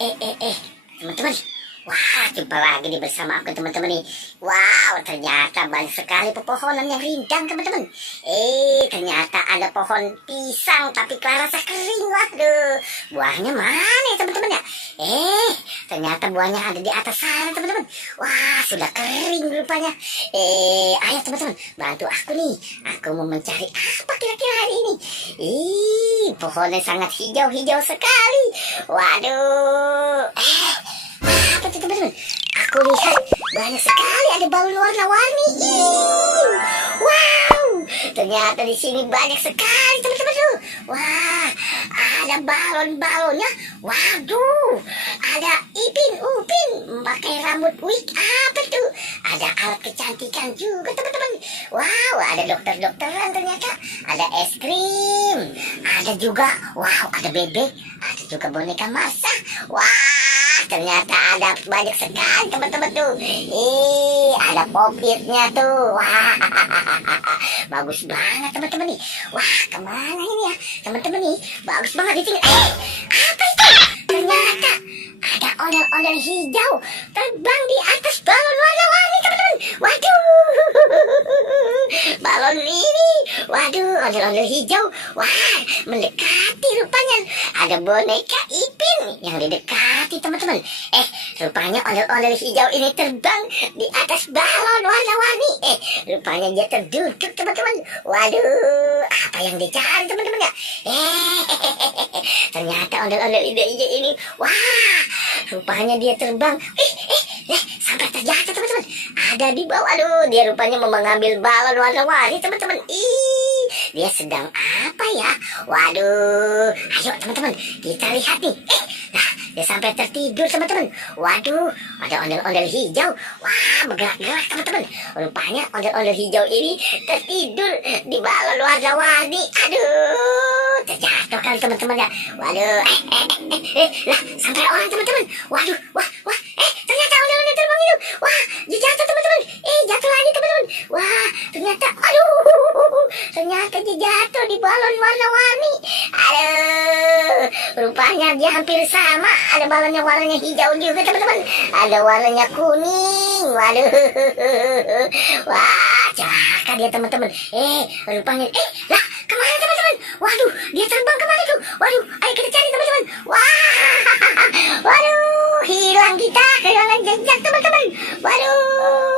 Teman-teman. Wah, jumpa lagi nih bersama aku teman-teman nih. Wow, ternyata banyak sekali pepohonan yang rindang teman-teman. Ternyata ada pohon pisang tapi rasa kering. Waduh, buahnya mana ya teman-teman ya? Ternyata buahnya ada di atas sana teman-teman. Wah, sudah kering rupanya. Ayo teman-teman, bantu aku nih. Aku mau mencari apa kira-kira hari ini. Pohonnya sangat hijau-hijau sekali. Waduh. Apa tuh teman-teman? Aku lihat banyak sekali ada balon warna-warni. Wow, ternyata di sini banyak sekali teman-teman tuh. Wah, ada balon-balonnya. Waduh, ada Ipin Upin pakai rambut wig apa tuh? Ada alat kecantikan juga teman-teman. Wow, ada dokter-dokteran ternyata. Ada es krim. Ada juga, wow, ada bebek. Ada juga boneka masa. Wah, ternyata ada banyak sekali teman-teman tuh. Ada popitnya tuh. Wah, bagus banget teman-teman nih. Wah, kemana ini ya teman-teman nih? Bagus banget di sini. Apa itu? Ternyata ada ondel-ondel hijau terbang di atas balon warna-warni teman-teman. Waduh, balon ini. Waduh, ondel-ondel hijau. Wah, mendekati rupanya. Ada boneka Ipin yang didekati teman-teman. Rupanya ondel-ondel hijau ini terbang di atas balon warna-warni. Rupanya dia terduduk teman-teman. Waduh, apa yang dicari teman-teman ya? Ternyata ondel-ondel hijau ini, wah, rupanya dia terbang. Sampai terjatuh teman-teman. Ada di bawah. Aduh, dia rupanya mau mengambil balon warna-warni teman-teman. Dia sedang apa ya? Waduh, ayo teman-teman, kita lihat nih. Dia sampai tertidur teman-teman. Waduh, ada ondel-ondel hijau. Wah, bergerak-gerak teman-teman. Rupanya ondel-ondel hijau ini tertidur di balon warna-warni. Aduh, terjatuh kali teman-teman ya. Waduh, lah, sampai orang teman-teman. Waduh, wah, ternyata ondel-ondel terbang itu. Wah, dia jatuh teman-teman. Jatuh lagi teman-teman. Wah, ternyata, aduh, ternyata dia jatuh di balon warna-warni. Aduh, rupanya dia hampir sama. Ada balonnya warnanya hijau juga teman-teman. Ada warnanya kuning. Waduh, wah, celaka dia teman-teman. Rupanya, lah, kemana teman-teman? Waduh, dia terbang kemana tuh? Waduh, ayo kita cari teman-teman. Wah, waduh, hilang kita, kehilangan jejak teman-teman. Waduh.